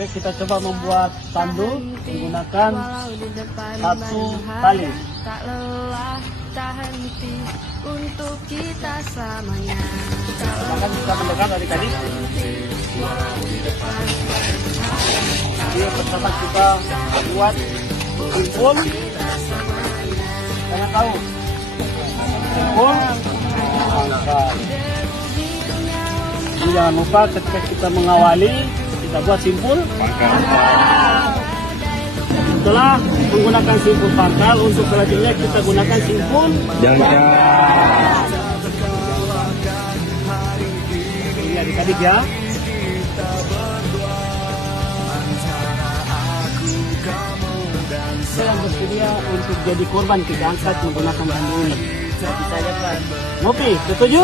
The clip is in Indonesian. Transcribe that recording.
Oke, kita coba membuat tandu menggunakan satu tali. Tak lelah, tak henti untuk kita selamanya. Silakan bisa mendekat adik-adik. Jadi pertama kita buat simpul. Kalian tahu? Simpul. Jadi jangan lupa ketika kita mengawali, kita buat simpul. Setelah menggunakan simpul pangkal, untuk selanjutnya kita gunakan simpul Jangkar. Ini adik-adik ya. Saya yang bersedia untuk jadi korban kita angkat menggunakan tandu ini. Bisa lihat, Pak. Mopi, setuju?